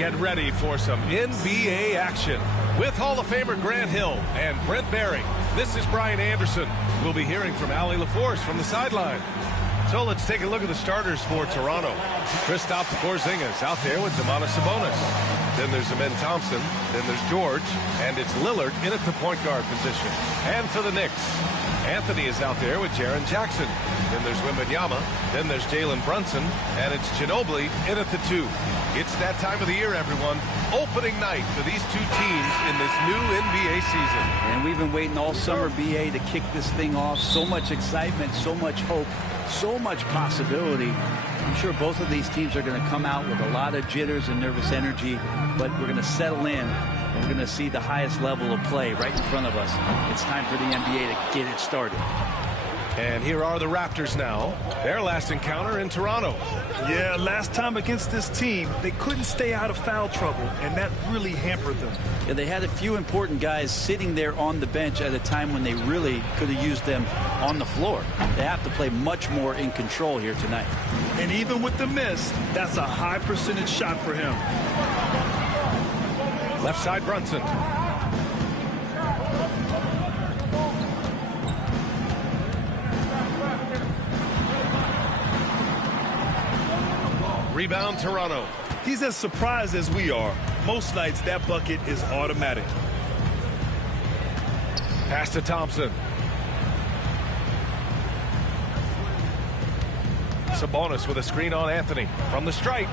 Get ready for some NBA action with Hall of Famer Grant Hill and Brent Barry. This is Brian Anderson. We'll be hearing from Allie LaForce from the sideline. So let's take a look at the starters for Toronto. Kristaps Porzingis out there with Domantas Sabonis. Then there's Amen Thompson. Then there's George. And it's Lillard in at the point guard position. And for the Knicks, Anthony is out there with Jaren Jackson. Then there's Wembanyama. Then there's Jalen Brunson. And it's Ginobili in at the 2. It's that time of the year, everyone. Opening night for these two teams in this new NBA season. And we've been waiting all summer, BA, to kick this thing off. So much excitement, so much hope, so much possibility. I'm sure both of these teams are going to come out with a lot of jitters and nervous energy, but we're going to settle in. And we're going to see the highest level of play right in front of us. It's time for the NBA to get it started. And here are the Raptors now. Their last encounter in Toronto. Yeah, last time against this team, they couldn't stay out of foul trouble, and that really hampered them. Yeah, they had a few important guys sitting there on the bench at a time when they really could have used them on the floor. They have to play much more in control here tonight. And even with the miss, that's a high percentage shot for him. Left side, Brunson. Rebound, Toronto. He's as surprised as we are. Most nights, that bucket is automatic. Pass to Thompson. Sabonis with a screen on Anthony. From the stripe.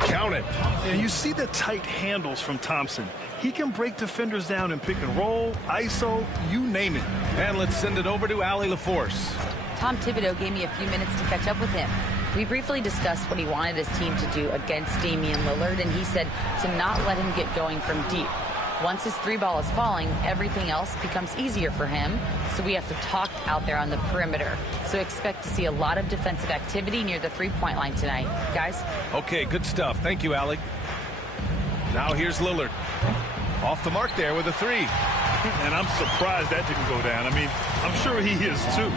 Count it. And you see the tight handles from Thompson. He can break defenders down in pick and roll, ISO, you name it. And let's send it over to Allie LaForce. Tom Thibodeau gave me a few minutes to catch up with him. We briefly discussed what he wanted his team to do against Damian Lillard, and he said to not let him get going from deep. Once his three ball is falling, everything else becomes easier for him, so we have to talk out there on the perimeter. So expect to see a lot of defensive activity near the three-point line tonight. Guys? Okay, good stuff. Thank you, Allie. Now here's Lillard. Off the mark there with a 3. And I'm surprised that didn't go down. I mean, I'm sure he is too.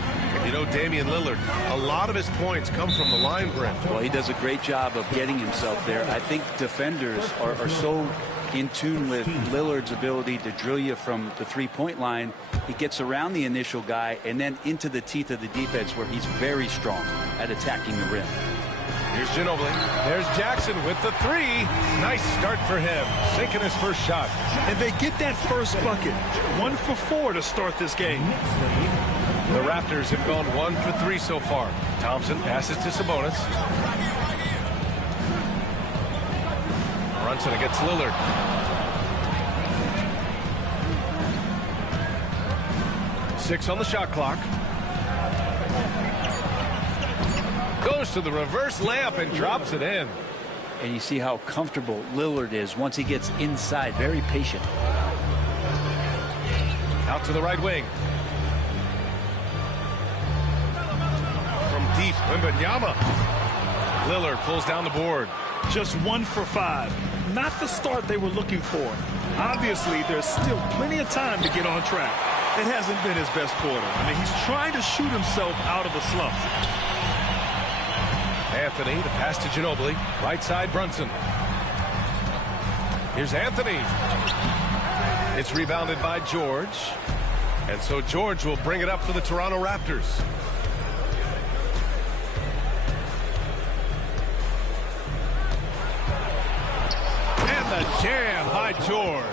You know, Damian Lillard, a lot of his points come from the line, Brent. Well, he does a great job of getting himself there. I think defenders are so in tune with Lillard's ability to drill you from the three-point line. He gets around the initial guy and then into the teeth of the defense where he's very strong at attacking the rim. Here's Ginobili. There's Jackson with the 3. Nice start for him. Sinking his first shot. And they get that first bucket. 1 for 4 to start this game. The Raptors have gone 1 for 3 so far. Thompson passes to Sabonis. Brunson against Lillard. Six on the shot clock. Goes to the reverse layup and drops it in. And you see how comfortable Lillard is once he gets inside. Very patient. Out to the right wing. From deep, Wembanyama. Lillard pulls down the board. Just 1 for 5. Not the start they were looking for. Obviously, there's still plenty of time to get on track. It hasn't been his best quarter. I mean, he's trying to shoot himself out of the slump. Anthony, the pass to Ginobili. Right side, Brunson. Here's Anthony. It's rebounded by George. And so George will bring it up for the Toronto Raptors. And the jam by George.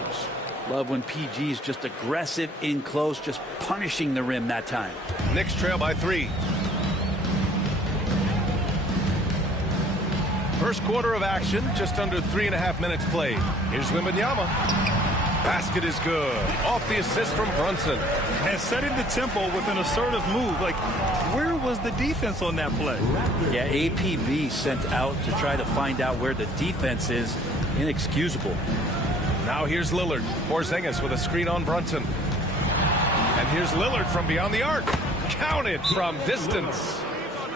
Love when PG's just aggressive in close, just punishing the rim that time. Knicks trail by 3. First quarter of action, just under 3.5 minutes played. Here's Wembanyama. Basket is good. Off the assist from Brunson. And setting the tempo with an assertive move. Like, where was the defense on that play? Yeah, APB sent out to try to find out where the defense is. Inexcusable. Now here's Lillard. Porzingis with a screen on Brunson. And here's Lillard from beyond the arc. Counted from distance.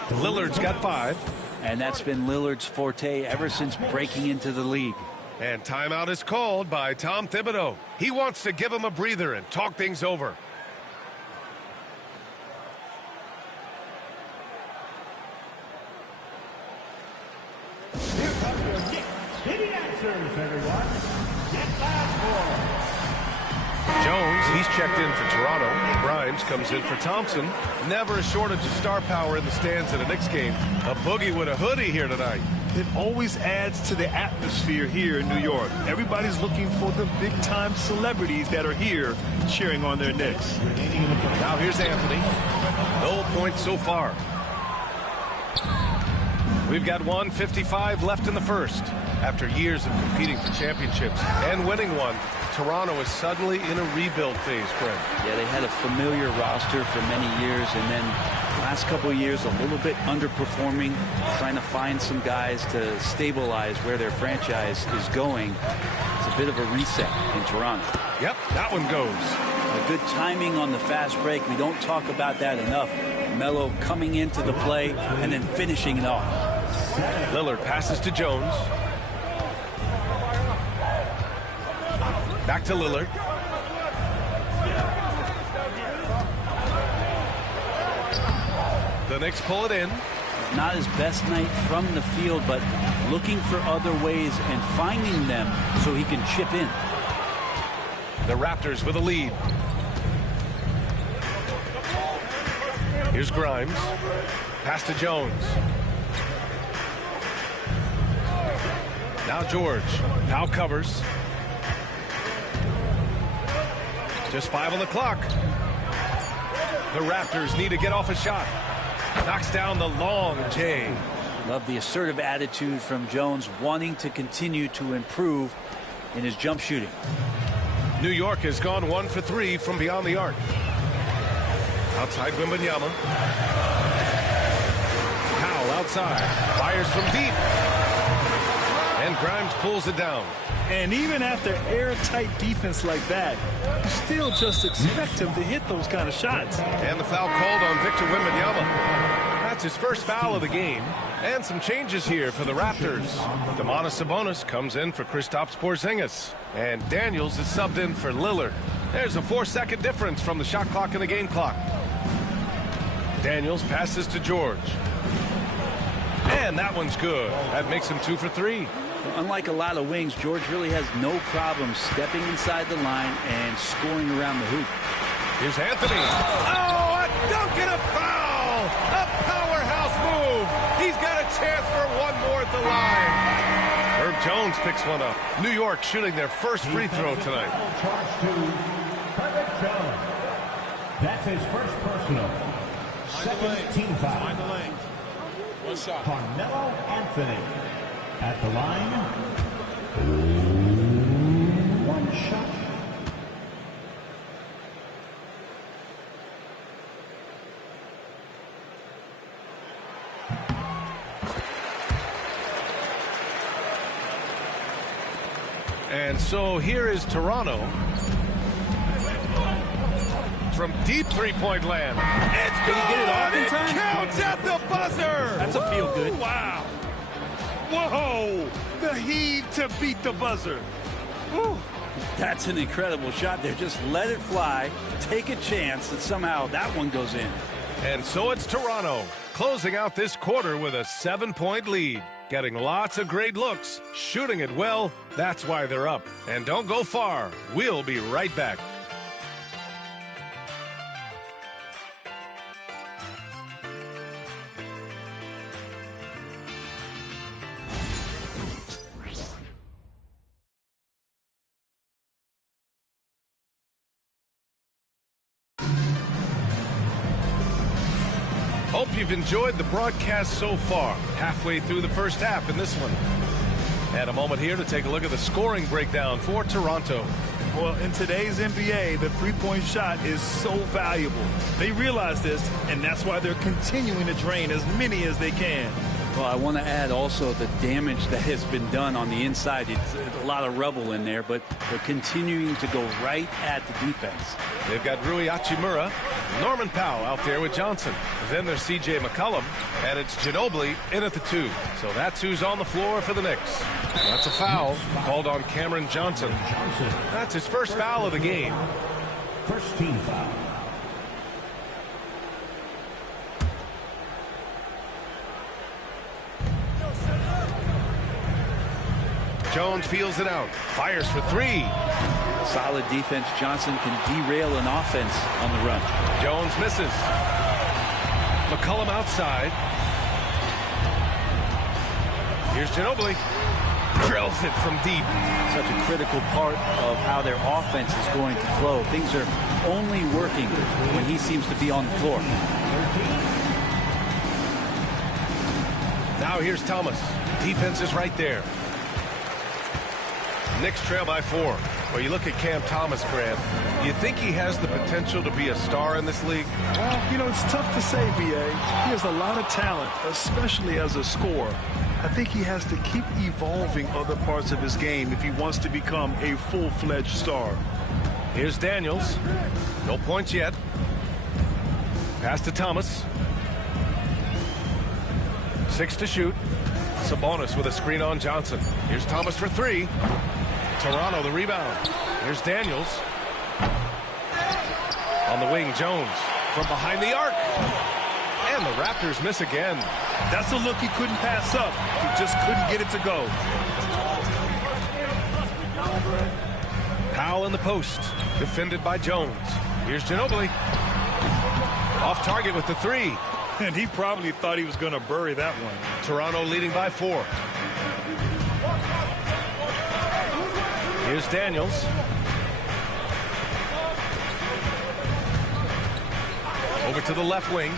Lillard's got 5. And that's been Lillard's forte ever since breaking into the league. And timeout is called by Tom Thibodeau. He wants to give him a breather and talk things over. Here comes your Knicks hitting answers Jones, he's checked in for Toronto. Grimes comes in for Thompson. Never a shortage of star power in the stands at a Knicks game. A boogie with a hoodie here tonight. It always adds to the atmosphere here in New York. Everybody's looking for the big-time celebrities that are here cheering on their Knicks. Now here's Anthony. No points so far. We've got 1:55 left in the first. After years of competing for championships and winning one, Toronto is suddenly in a rebuild phase, Brent. Yeah, they had a familiar roster for many years, and then last couple of years a little bit underperforming, trying to find some guys to stabilize where their franchise is going. It's a bit of a reset in Toronto. Yep, that one goes. A good timing on the fast break. We don't talk about that enough. Melo coming into the play and then finishing it off. Lillard passes to Jones. Back to Lillard. The Knicks pull it in. Not his best night from the field, but looking for other ways and finding them so he can chip in. The Raptors with a lead. Here's Grimes. Pass to Jones. Now George. Powell covers. Just 5 on the clock. The Raptors need to get off a shot. Knocks down the long J. Love the assertive attitude from Jones, wanting to continue to improve in his jump shooting. New York has gone 1 for 3 from beyond the arc. Outside Wembanyama. Powell outside. Fires from deep. And Grimes pulls it down. And even after airtight defense like that, you still just expect him to hit those kind of shots. And the foul called on Victor Wembanyama. That's his first foul of the game. And some changes here for the Raptors. Domantas Sabonis comes in for Kristaps Porzingis. And Daniels is subbed in for Lillard. There's a 4-second difference from the shot clock and the game clock. Daniels passes to George. And that one's good. That makes him 2 for 3. Unlike a lot of wings, George really has no problem stepping inside the line and scoring around the hoop. Here's Anthony. Oh, a dunk and a foul! A powerhouse move! He's got a chance for one more at the line. Herb Jones picks one up. New York shooting their first free throw tonight. That's his first personal. 17 foul. One shot. Carmelo Anthony at the line. One shot. And so here is Toronto. From deep three-point land. It's good! Did he get it off in time? It counts at the buzzer! That's a feel good. Wow. Whoa. The heave to beat the buzzer. Whew. That's an incredible shot there. Just let it fly, take a chance, and somehow that one goes in. And so it's Toronto, closing out this quarter with a 7-point lead. Getting lots of great looks, shooting it well. That's why they're up. And don't go far. We'll be right back. Hope you've enjoyed the broadcast so far. Halfway through the first half in this one. And a moment here to take a look at the scoring breakdown for Toronto. Well, in today's NBA, the three-point shot is so valuable. They realize this, and that's why they're continuing to drain as many as they can. Well, I want to add also the damage that has been done on the inside. It's a lot of rubble in there, but they're continuing to go right at the defense. They've got Rui Hachimura, Norman Powell out there with Johnson. Then there's C.J. McCollum, and it's Ginobili in at the 2. So that's who's on the floor for the Knicks. That's a foul called on Cameron Johnson. That's his first foul of the game. First team foul. Jones feels it out. Fires for three. Solid defense. Johnson can derail an offense on the run. Jones misses. McCollum outside. Here's Ginobili. Drills it from deep. Such a critical part of how their offense is going to flow. Things are only working when he seems to be on the floor. Now here's Thomas. Defense is right there. Knicks trail by 4. Well, you look at Cam Thomas, Grant. You think he has the potential to be a star in this league? Well, you know, it's tough to say, B.A. He has a lot of talent, especially as a scorer. I think he has to keep evolving other parts of his game if he wants to become a full-fledged star. Here's Daniels. No points yet. Pass to Thomas. 6 to shoot. Sabonis with a screen on Johnson. Here's Thomas for 3. Toronto the rebound. Here's Daniels. On the wing, Jones from behind the arc. And the Raptors miss again. That's a look he couldn't pass up. He just couldn't get it to go. Powell in the post. Defended by Jones. Here's Ginobili. Off target with the 3. And he probably thought he was going to bury that one. Toronto leading by 4. Here's Daniels. Over to the left wing.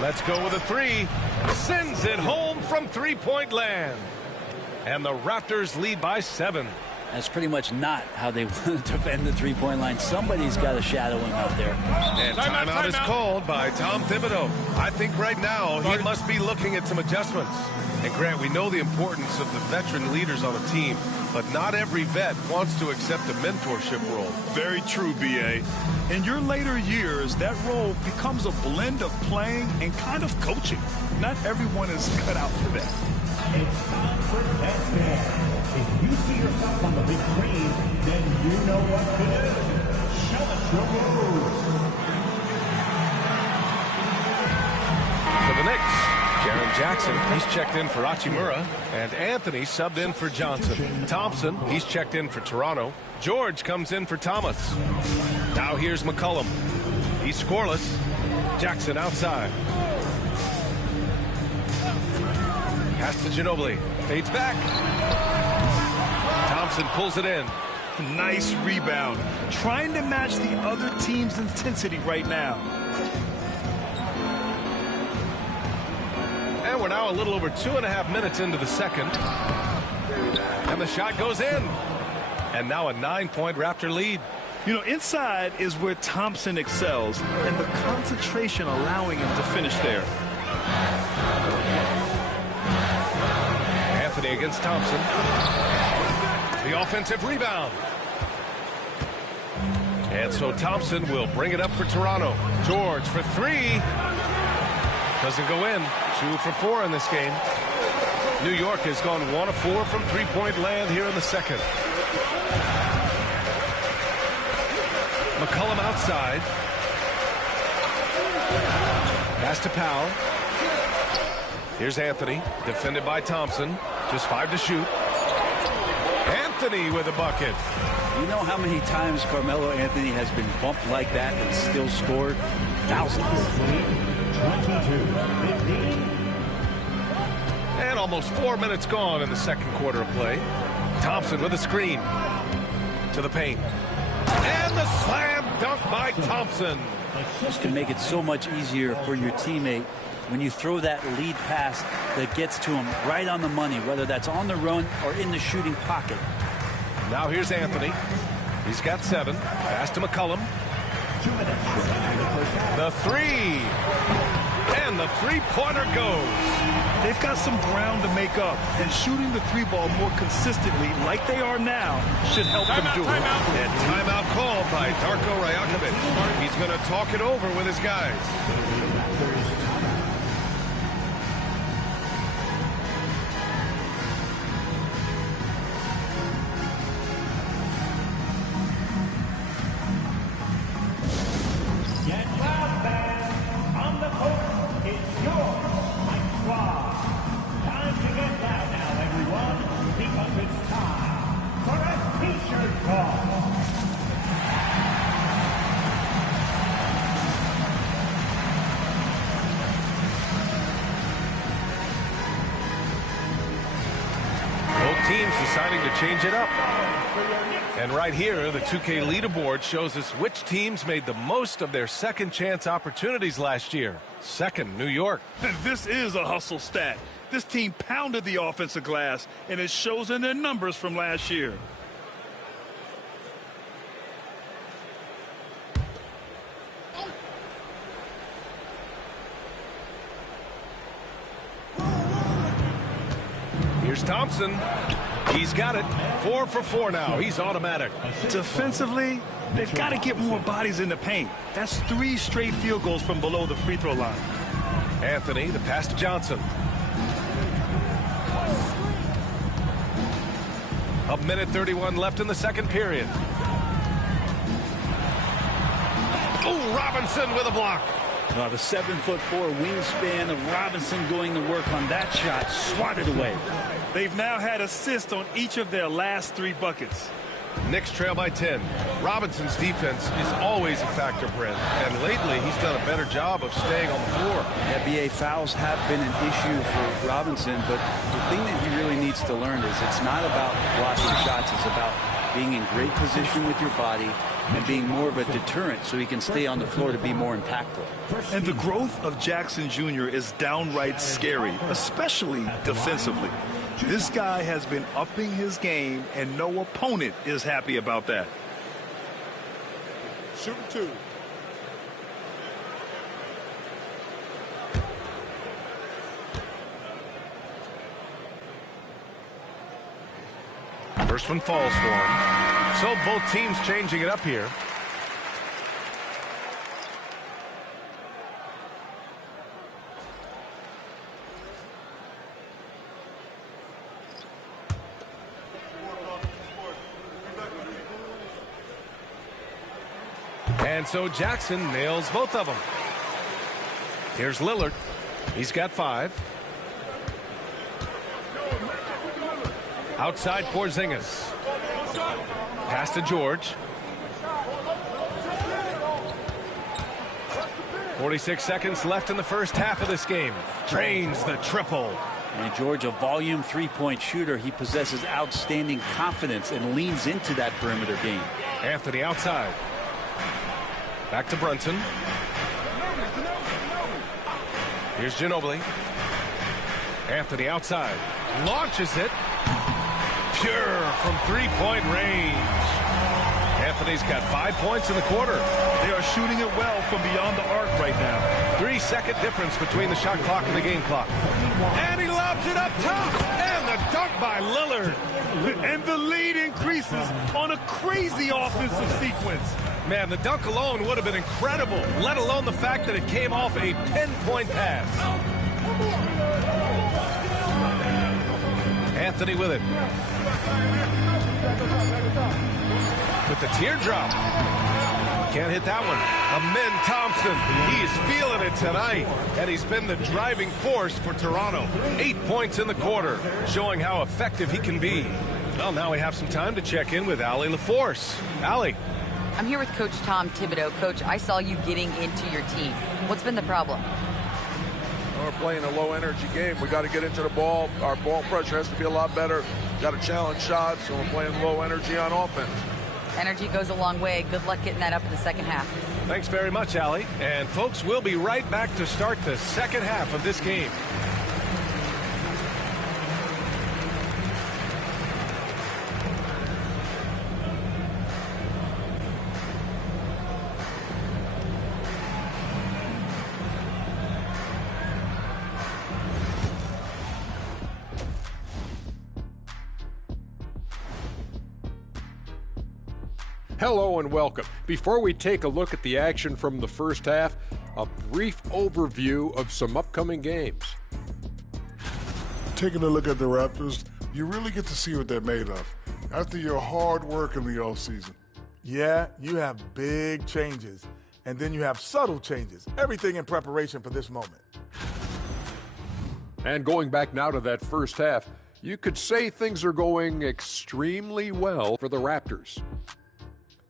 Let's go with a 3. Sends it home from three-point land. And the Raptors lead by 7. That's pretty much not how they want to defend the three-point line. Somebody's got to shadow him out there. And timeout is called by Tom Thibodeau. I think right now he must be looking at some adjustments. And Grant, we know the importance of the veteran leaders on a team, but not every vet wants to accept a mentorship role. Very true, B.A. In your later years, that role becomes a blend of playing and kind of coaching. Not everyone is cut out for that. It's time for that man. If you see yourself on the big screen, then you know what to do. Show us your moves. For the Knicks, Jaren Jackson, he's checked in for Hachimura, and Anthony subbed in for Johnson. Thompson, he's checked in for Toronto. George comes in for Thomas. Now here's McCollum. He's scoreless. Jackson outside. Pass to Ginobili. Fades back. Thompson pulls it in. Nice rebound. Trying to match the other team's intensity right now. And we're now a little over 2.5 minutes into the second. And the shot goes in. And now a 9-point Raptor lead. You know, inside is where Thompson excels, and the concentration allowing him to finish there. Anthony against Thompson. The offensive rebound. And so Thompson will bring it up for Toronto. George for 3. Doesn't go in. 2 for 4 in this game. New York has gone 1 of 4 from three-point land here in the second. McCollum outside. Pass to Powell. Here's Anthony, defended by Thompson. Just 5 to shoot. Anthony with a bucket. You know how many times Carmelo Anthony has been bumped like that and still scored? Thousands. 22-15. And almost 4 minutes gone in the second quarter of play. Thompson with a screen to the paint. And the slam dunk by Thompson. This can make it so much easier for your teammate when you throw that lead pass that gets to him right on the money, whether that's on the run or in the shooting pocket. Now here's Anthony. He's got 7. Pass to McCollum. 2 minutes remaining in the first half. The 3. And the three-pointer goes. They've got some ground to make up, and shooting the 3-ball more consistently like they are now should help them do it. And timeout called by Darko Rajakovic. He's going to talk it over with his guys. Get loud, fans. On the court, it's teams deciding to change it up. And right here, the 2K leaderboard shows us which teams made the most of their second chance opportunities last year. Second, New York. This is a hustle stat. This team pounded the offensive glass, and it shows in their numbers from last year. Here's Thompson. He's got it. 4 for 4 now. He's automatic. Defensively, they've got to get more bodies in the paint. That's 3 straight field goals from below the free throw line. Anthony, the pass to Johnson. A minute 31 left in the second period. Oh, Robinson with a block. The 7'4" wingspan of Robinson going to work on that shot. Swatted away. They've now had assists on each of their last 3 buckets. Knicks trail by 10. Robinson's defense is always a factor, Brent. And lately, he's done a better job of staying on the floor. NBA fouls have been an issue for Robinson, but the thing that he really needs to learn is it's not about blocking shots. It's about being in great position with your body and being more of a deterrent so he can stay on the floor to be more impactful. And the growth of Jackson Jr. is downright scary, especially defensively. This guy has been upping his game, and no opponent is happy about that. Shooting 2. First one falls for him. So both teams changing it up here. And so Jackson nails both of them. Here's Lillard. He's got 5. Outside Porzingis. Pass to George. 46 seconds left in the first half of this game. Drains the triple. And George, a volume three-point shooter, he possesses outstanding confidence and leans into that perimeter game. Anthony outside. Back to Brunson. Here's Ginobili. Anthony outside. Launches it. Pure from three-point range. Anthony's got 5 points in the quarter. They are shooting it well from beyond the arc right now. 3-second difference between the shot clock and the game clock. And he lobs it up top. And the dunk by Lillard. And the lead increases on a crazy offensive sequence. Man, the dunk alone would have been incredible, let alone the fact that it came off a pinpoint pass. Anthony with it. With the teardrop. Can't hit that one. Amin Thompson, he is feeling it tonight, and he's been the driving force for Toronto. 8 points in the quarter, showing how effective he can be. Well, now we have some time to check in with Allie LaForce. Allie. I'm here with Coach Tom Thibodeau. Coach, I saw you getting into your team. What's been the problem? We're playing a low-energy game. We got to get into the ball. Our ball pressure has to be a lot better. Got to challenge shots, so we're playing low energy on offense. Energy goes a long way. Good luck getting that up in the second half. Thanks very much, Allie. And, folks, we'll be right back to start the second half of this game. Hello and welcome. Before we take a look at the action from the first half, a brief overview of some upcoming games. Taking a look at the Raptors, you really get to see what they're made of after your hard work in the offseason. Yeah, you have big changes, and then you have subtle changes. Everything in preparation for this moment. And going back now to that first half, you could say things are going extremely well for the Raptors.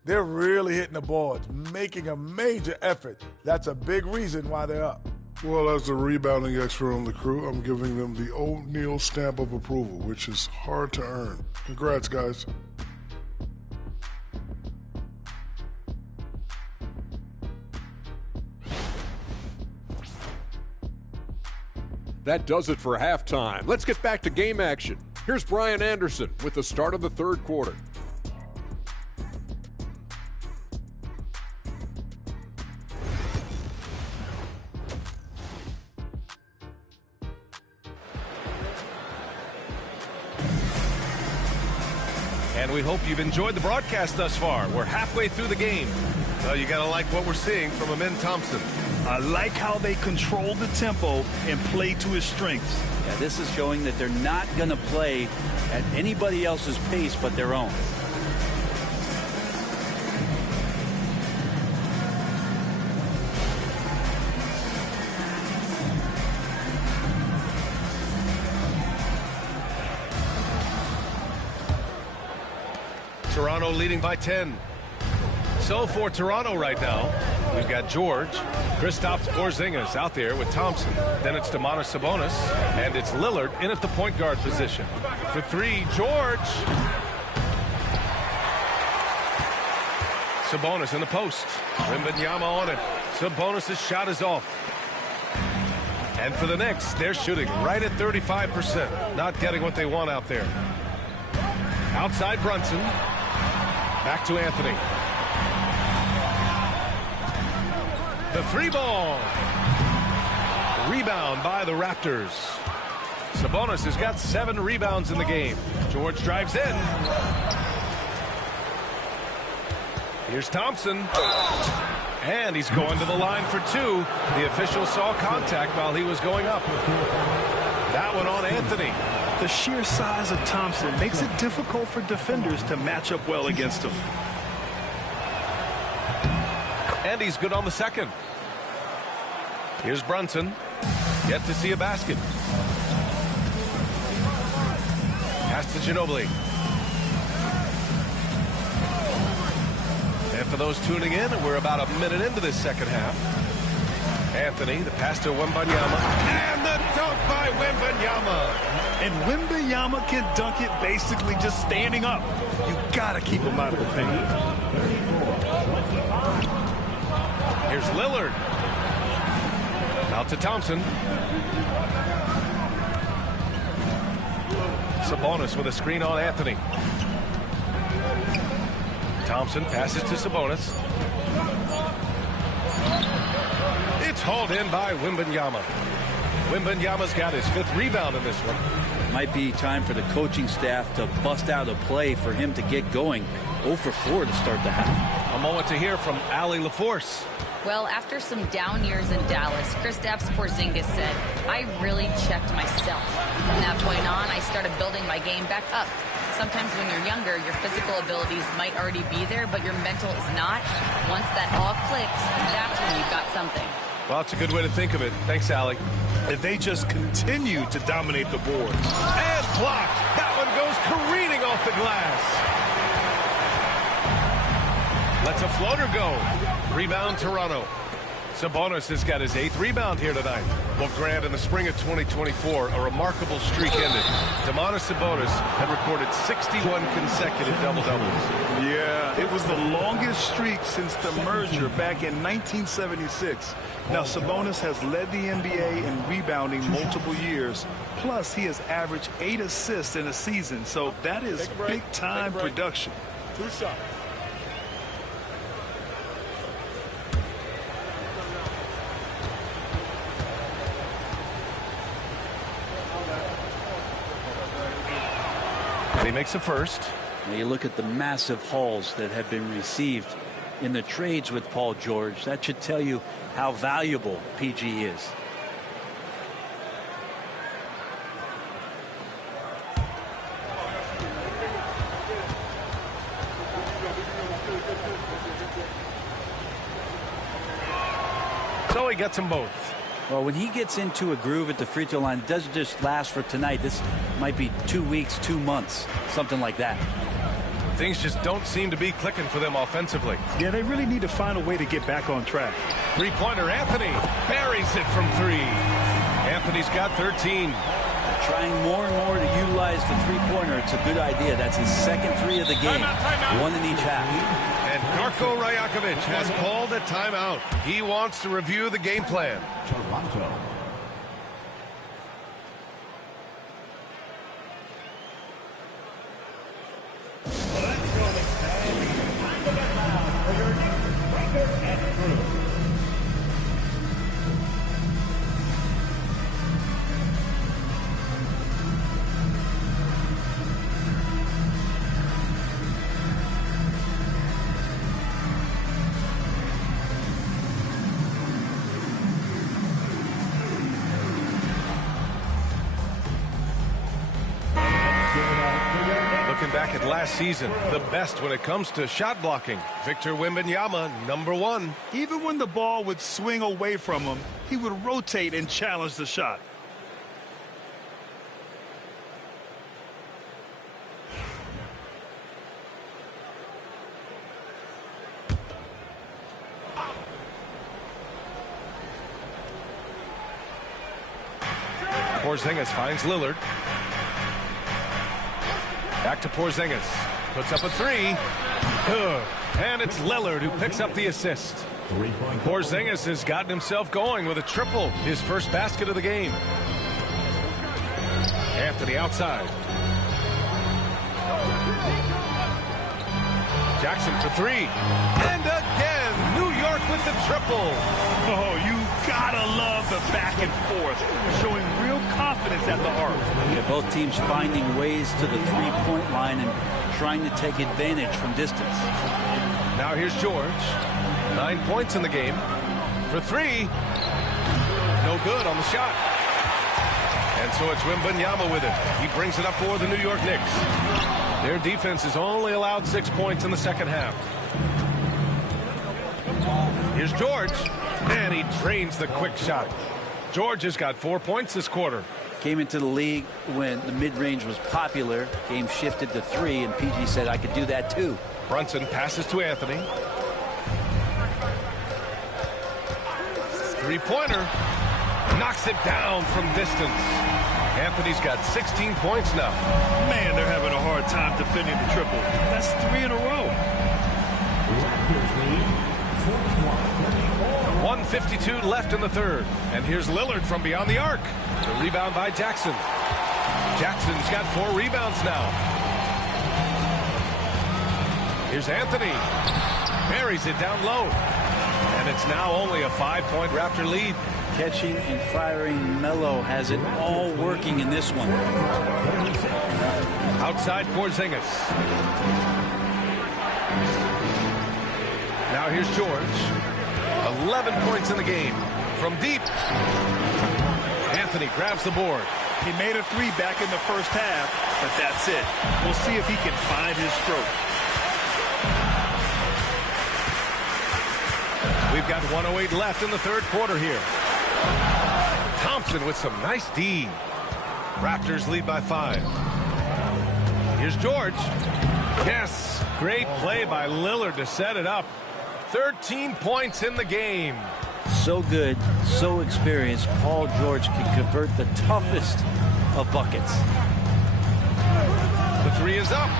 They're really hitting the boards, making a major effort. That's a big reason why they're up. Well, as the rebounding expert on the crew, I'm giving them the O'Neal stamp of approval, which is hard to earn. Congrats, guys. That does it for halftime. Let's get back to game action. Here's Brian Anderson with the start of the third quarter. And we hope you've enjoyed the broadcast thus far. We're halfway through the game. Well, you got to like what we're seeing from Amin Thompson. I like how they control the tempo and play to his strengths. Yeah, this is showing that they're not going to play at anybody else's pace but their own. Toronto leading by 10. So for Toronto right now, we've got George, Kristaps Porzingis out there with Thompson. Then it's Domantas Sabonis, and it's Lillard in at the point guard position. For three, George. Sabonis in the post. Wembanyama on it. Sabonis' shot is off. And for the Knicks, they're shooting right at 35%. Not getting what they want out there. Outside Brunson. Back to Anthony. The three ball. Rebound by the Raptors. Sabonis has got 7 rebounds in the game. George drives in. Here's Thompson. And he's going to the line for 2. The official saw contact while he was going up. That one on Anthony. The sheer size of Thompson makes it difficult for defenders to match up well against him. And he's good on the second. Here's Brunson. Yet to see a basket. Pass to Ginobili. And for those tuning in, we're about a minute into this second half. Anthony, the pass to Wembanyama. And the dunk by Wembanyama. And Wembanyama can dunk it basically just standing up. You gotta keep him out of the paint. Here's Lillard. Out to Thompson. Sabonis with a screen on Anthony. Thompson passes to Sabonis. It's hauled in by Wembanyama. Wembanyama's got his 5th rebound in this one. Might be time for the coaching staff to bust out a play for him to get going. 0 for 4 to start the half. A moment to hear from Allie LaForce. Well, after some down years in Dallas, Kristaps Porzingis said, I really checked myself. From that point on, I started building my game back up. Sometimes when you're younger, your physical abilities might already be there, but your mental is not. Once that all clicks, that's when you've got something. Well, it's a good way to think of it. Thanks, Allie. If they just continue to dominate the boards. And blocked. That one goes careening off the glass. Lets a floater go. Rebound Toronto. Sabonis has got his 8th rebound here tonight. Well, Grant, in the spring of 2024, a remarkable streak ended. Domantas Sabonis had recorded 61 consecutive double-doubles. Yeah, it was the longest streak since the merger back in 1976. Now, Sabonis has led the NBA in rebounding multiple years. Plus, he has averaged 8 assists in a season. So that is big-time production. 2 shots. He makes a first. Now you look at the massive hauls that have been received in the trades with Paul George. That should tell you how valuable PG is. So he gets them both. Well, when he gets into a groove at the free throw line, it doesn't just last for tonight. This might be 2 weeks, 2 months, something like that. things just don't seem to be clicking for them offensively. Yeah, they really need to find a way to get back on track. Three-pointer, Anthony buries it from three. Anthony's got 13. Trying more and more to utilize the three-pointer. It's a good idea. That's his second three of the game. One in each half. And Darko Rajakovic has called a timeout. He wants to review the game plan. Toronto. Let's go, Knicks fans. Time to get loud for your Knicks record and crew. Looking back at last season, the best when it comes to shot blocking. Victor Wembanyama, #1. Even when the ball would swing away from him, he would rotate and challenge the shot. Porzingis finds Lillard. Back to Porzingis. Puts up a three. Good. And it's Lillard who picks up the assist. Porzingis has gotten himself going with a triple. His first basket of the game. Anthony outside. Jackson for three. And again, New York with the triple. Oh, you gotta love the back and forth. Showing real confidence at the arc. Yeah, both teams finding ways to the three-point line and trying to take advantage from distance. Now here's George. 9 points in the game. For three. No good on the shot. And so it's Wembanyama with it. He brings it up for the New York Knicks. Their defense has only allowed 6 points in the second half. Here's George. And he drains the quick shot. George has got 4 points this quarter. Came into the league when the mid-range was popular. Game shifted to three, and PG said, I could do that too. Brunson passes to Anthony. Three-pointer. Knocks it down from distance. Anthony's got 16 points now. Man, they're having a hard time defending the triple. That's 3 in a row. Raptors lead 41-34. 1:52 left in the third. And here's Lillard from beyond the arc. The rebound by Jackson. Jackson's got 4 rebounds now. Here's Anthony. Buries it down low. And it's now only a 5-point Raptor lead. Catching and firing, Melo has it all working in this one. Outside Porzingis. Now here's George. 11 points in the game. From deep. Anthony grabs the board. He made a 3 back in the first half, but that's it. We'll see if he can find his stroke. We've got 1:08 left in the third quarter here. Thompson with some nice D. Raptors lead by 5. Here's George. Yes, great play by Lillard to set it up. 13 points in the game. So good, so experienced. Paul George can convert the toughest of buckets. The 3 is up.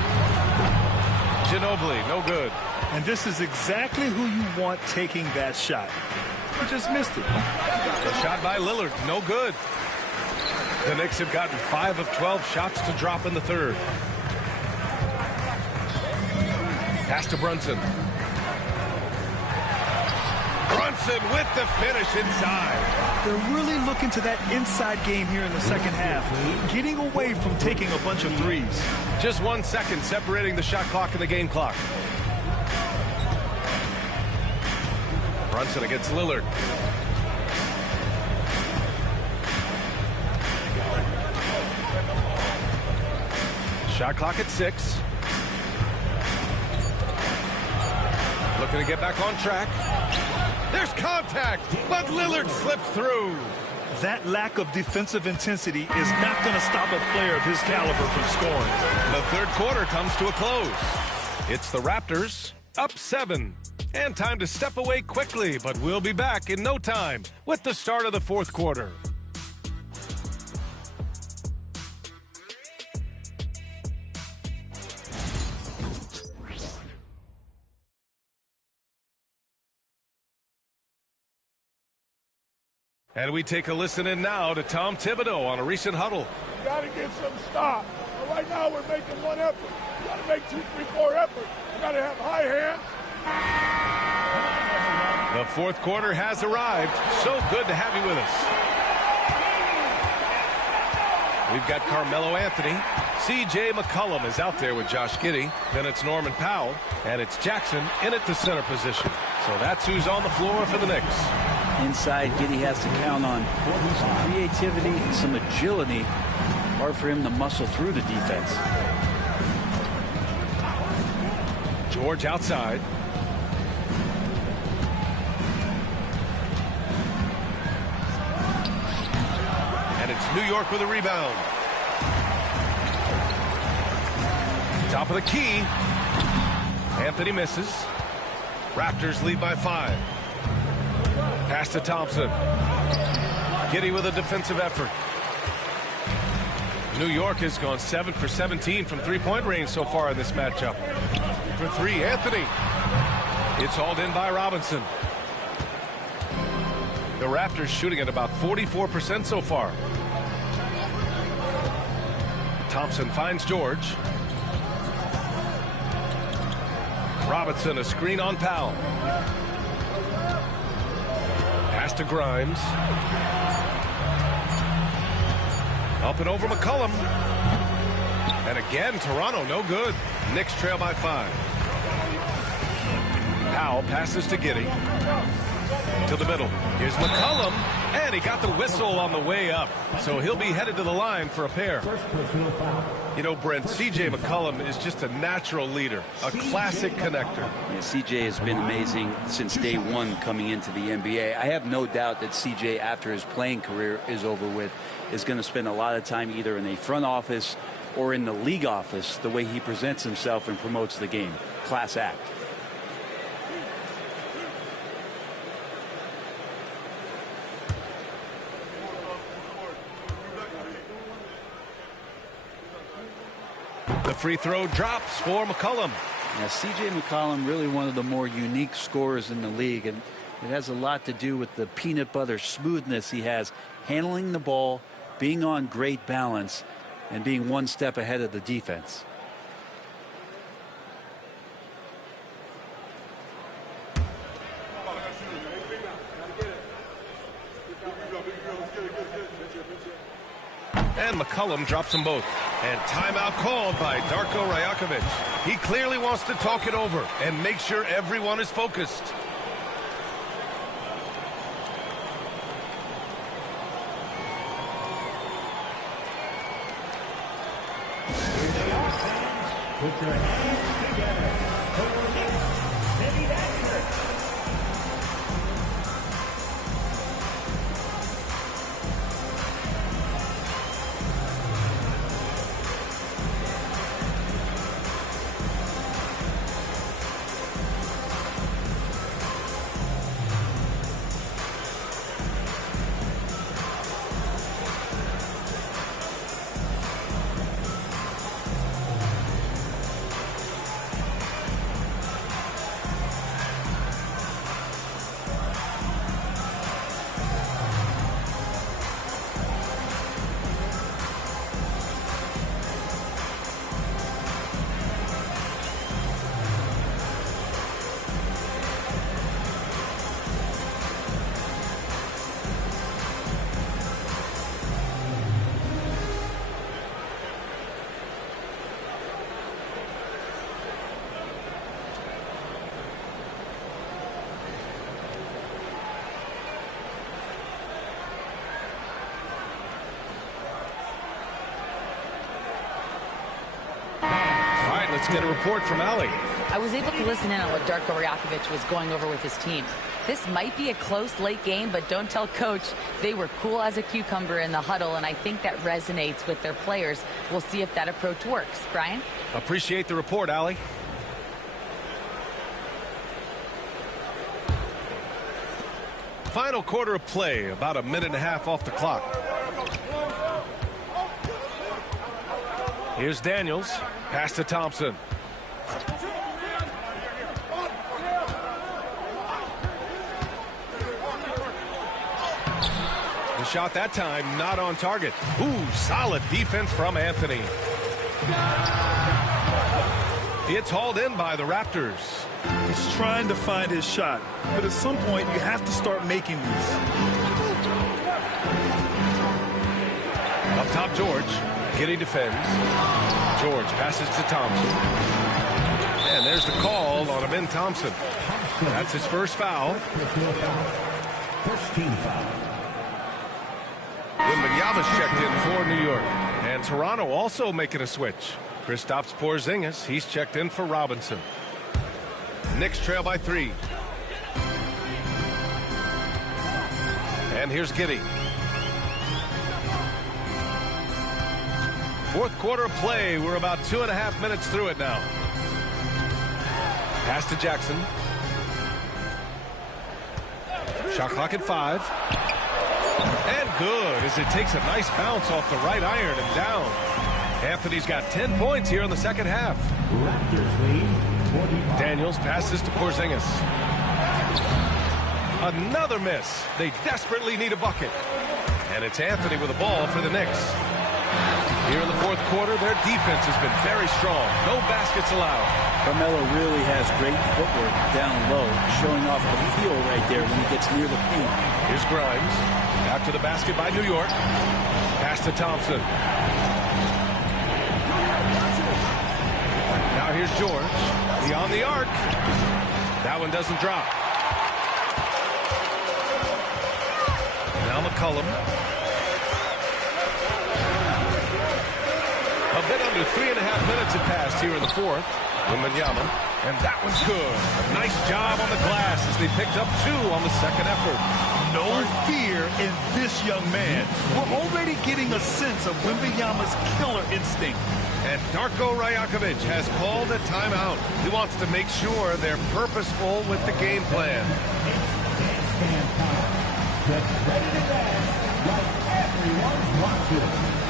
Ginobili, no good. And this is exactly who you want taking that shot. He just missed it. The shot by Lillard, no good. The Knicks have gotten 5 of 12 shots to drop in the third. Pass to Brunson. Brunson with the finish inside. They're really looking to that inside game here in the second half, getting away from taking a bunch of threes. Just 1 second separating the shot clock and the game clock. Brunson against Lillard. Shot clock at 6. Looking to get back on track. There's contact, but Lillard slips through. That lack of defensive intensity is not going to stop a player of his caliber from scoring. The third quarter comes to a close. It's the Raptors up 7. And time to step away quickly, but we'll be back in no time with the start of the fourth quarter. And we take a listen in now to Tom Thibodeau on a recent huddle. You got to get some stop. But right now we're making one effort. You got to make 2, 3, 4 efforts. You got to have high hands. The fourth quarter has arrived. So good to have you with us. We've got Carmelo Anthony. C.J. McCollum is out there with Josh Giddey. Then it's Norman Powell. And it's Jackson in at the center position. So that's who's on the floor for the Knicks. Inside, Giddey has to count on some creativity and some agility. Hard for him to muscle through the defense. George outside. And it's New York with a rebound. Top of the key. Anthony misses. Raptors lead by 5. Pass to Thompson. Giddey with a defensive effort. New York has gone 7 for 17 from three-point range so far in this matchup. For 3, Anthony. It's hauled in by Robinson. The Raptors shooting at about 44% so far. Thompson finds George. Robinson, a screen on Powell. Pass to Grimes. Up and over McCollum. And again, Toronto no good. Knicks trail by 5. Powell passes to Giddey. To the middle. Here's McCollum. And he got the whistle on the way up. So he'll be headed to the line for a pair. You know, Brent, C.J. McCollum is just a natural leader. A classic connector. Yeah, C.J. has been amazing since day one coming into the NBA. I have no doubt that C.J., after his playing career is over with, is going to spend a lot of time either in the front office or in the league office, the way he presents himself and promotes the game. Class act. The free throw drops for McCollum. Now, C.J. McCollum, really one of the more unique scorers in the league, and it has a lot to do with the peanut butter smoothness he has, handling the ball, being on great balance, and being one step ahead of the defense. And McCollum drops them both. And timeout called by Darko Rajakovic. He clearly wants to talk it over and make sure everyone is focused. Put your hands together for Knicks City Dancers. Let's get a report from Allie. I was able to listen in on what Darko Rajakovic was going over with his team. This might be a close late game, but don't tell coach. They were cool as a cucumber in the huddle, and I think that resonates with their players. We'll see if that approach works. Brian? Appreciate the report, Allie. Final quarter of play, about a minute and a half off the clock. Here's Daniels, pass to Thompson. The shot that time not on target. Ooh, solid defense from Anthony. It's hauled in by the Raptors. He's trying to find his shot, but at some point you have to start making these. Up top, George. Giddey defends. George passes to Thompson. And there's the call on Amin Thompson. That's his first foul. First team foul. Wembanyama's checked in for New York. And Toronto also making a switch. Kristaps Porzingis, he's checked in for Robinson. Knicks trail by 3. And here's Giddey. Fourth quarter of play. We're about 2.5 minutes through it now. Pass to Jackson. Shot clock at 5. And good as it takes a nice bounce off the right iron and down. Anthony's got 10 points here in the second half. Raptors lead 45. Daniels passes to Porzingis. Another miss. They desperately need a bucket. And it's Anthony with the ball for the Knicks. Here in the fourth quarter, their defense has been very strong. No baskets allowed. Carmelo really has great footwork down low, showing off the feel right there when he gets near the paint. Here's Grimes. After the basket by New York. Pass to Thompson. Now here's George. Beyond the arc. That one doesn't drop. Now McCollum. A bit under 3.5 minutes have passed here in the fourth. Wembanyama, and that one's good. A nice job on the glass as they picked up 2 on the second effort. No fear in this young man. We're already getting a sense of Wembanyama's killer instinct. And Darko Rajakovic has called a timeout. He wants to make sure they're purposeful with the game plan. Stand time. Get ready to dance like everyone's watching.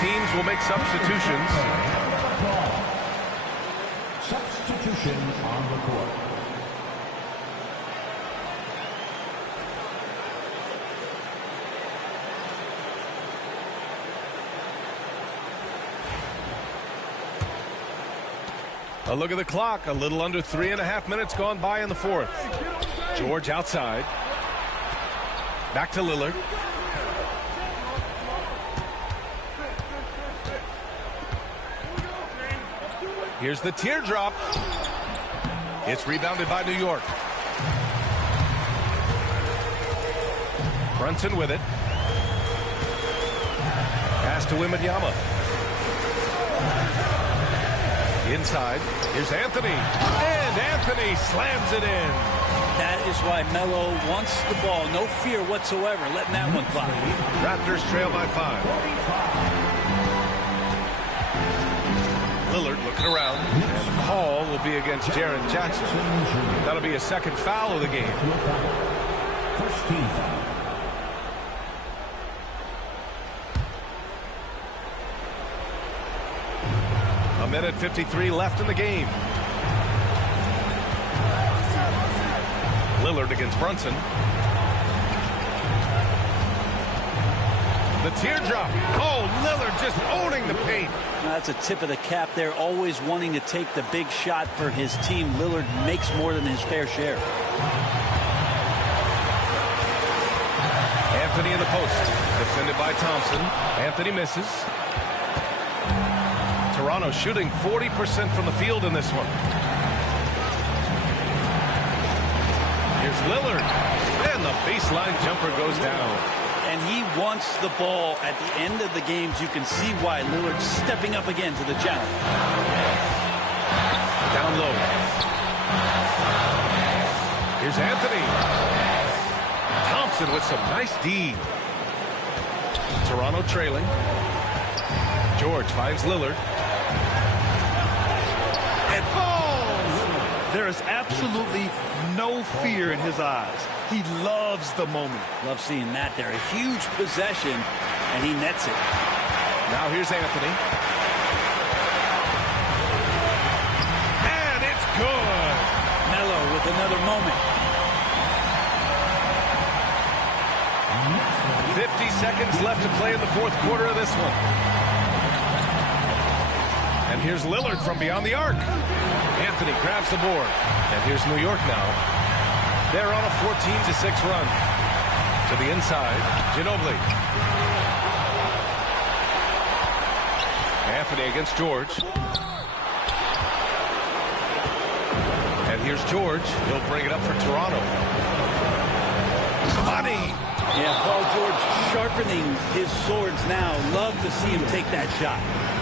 Teams will make substitutions. Substitution on the court. A look at the clock. A little under 3.5 minutes gone by in the fourth. George outside. Back to Lillard. Here's the teardrop. It's rebounded by New York. Brunson with it. Pass to Wembanyama. Inside. Here's Anthony. And Anthony slams it in. That is why Melo wants the ball. No fear whatsoever. Letting that one fly. Raptors trail by 5. Lillard looking around, and the call will be against Jaren Jackson. That'll be a second foul of the game. First team foul. minute 53 left in the game. Lillard against Brunson. The teardrop. Oh, Lillard just owning the paint. That's a tip of the cap there, always wanting to take the big shot for his team. Lillard makes more than his fair share. Anthony in the post. Defended by Thompson. Anthony misses. Toronto shooting 40% from the field in this one. Here's Lillard. And the baseline jumper goes down. And he wants the ball at the end of the games. You can see why Lillard's stepping up again to the challenge. Down low. Here's Anthony. Thompson with some nice D. Toronto trailing. George finds Lillard. It falls! There is absolutely no fear in his eyes. He loves the moment. Love seeing that there. A huge possession, and he nets it. Now here's Anthony. And it's good. Melo with another moment. 50 seconds left to play in the fourth quarter of this one. And here's Lillard from beyond the arc. Anthony grabs the board. And here's New York now. They're on a 14-6 run. To the inside, Ginobili. Anthony against George. And here's George. He'll bring it up for Toronto. Money. Yeah, Paul George sharpening his swords now. Love to see him take that shot.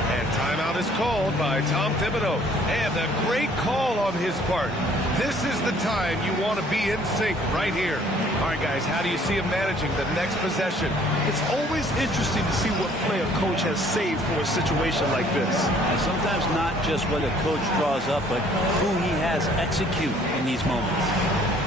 And timeout is called by Tom Thibodeau. And a great call on his part. This is the time you want to be in sync right here. All right, guys, how do you see him managing the next possession? It's always interesting to see what play a coach has saved for a situation like this. And sometimes not just what a coach draws up, but who he has execute in these moments.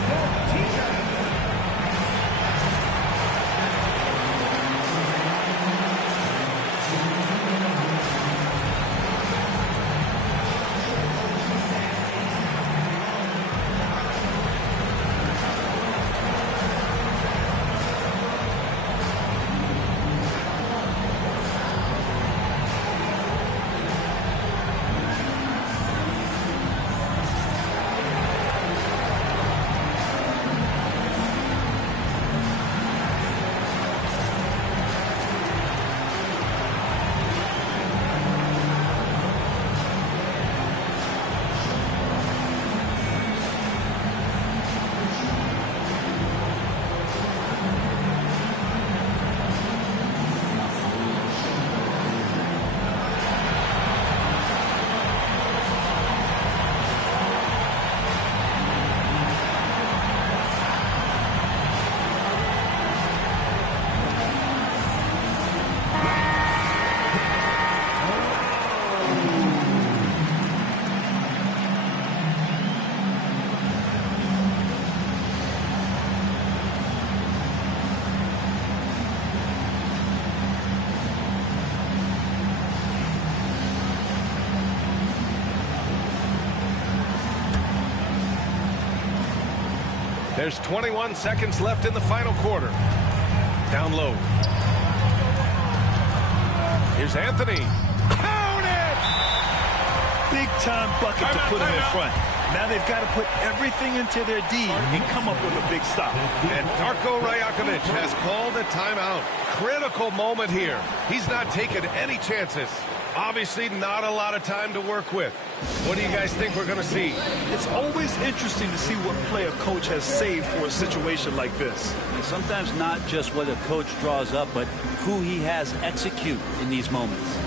There's 21 seconds left in the final quarter. Down low. Here's Anthony. Count it! Big time bucket to put him in front. Now they've got to put everything into their D and come up with a big stop. And Darko Rajakovic has called a timeout. Critical moment here. He's not taking any chances. Obviously not a lot of time to work with. What do you guys think we're going to see? It's always interesting to see what play a coach has saved for a situation like this. And sometimes not just what a coach draws up, but who he has execute in these moments.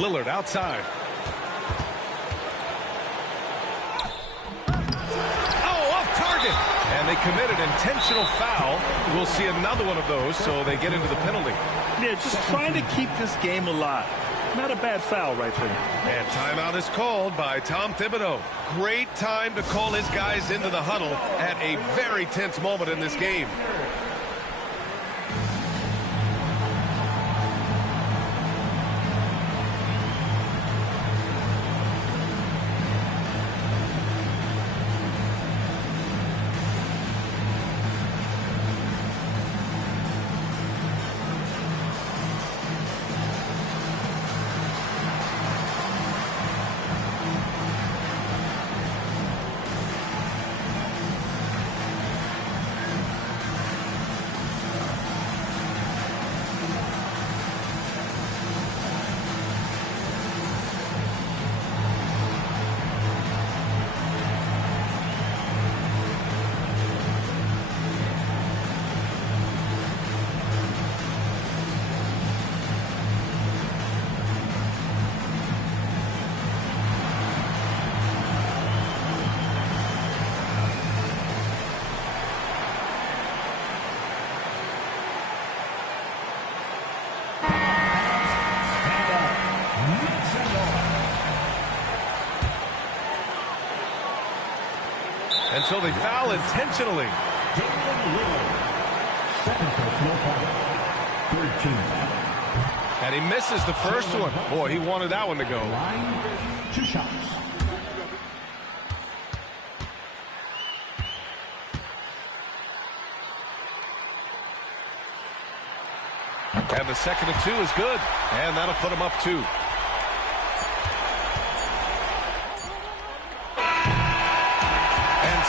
Lillard outside. Oh, off target. And they committed intentional foul. We'll see another one of those, so they get into the penalty. Yeah, just trying to keep this game alive. Not a bad foul right there. And timeout is called by Tom Thibodeau. Great time to call his guys into the huddle at a very tense moment in this game. And so they foul intentionally. And he misses the first one. Boy, he wanted that one to go. 2 shots. And the second and 2 is good. And that'll put him up 2.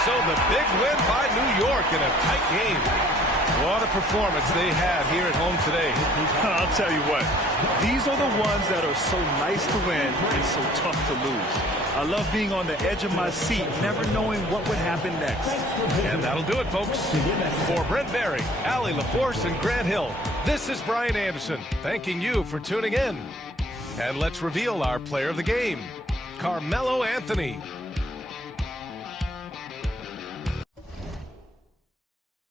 So the big win by New York in a tight game. What a performance they had here at home today. I'll tell you what, these are the ones that are so nice to win and so tough to lose. I love being on the edge of my seat, never knowing what would happen next. And that'll do it, folks. For Brent Barry, Allie LaForce, and Grant Hill, this is Brian Anderson, thanking you for tuning in. And let's reveal our player of the game, Carmelo Anthony.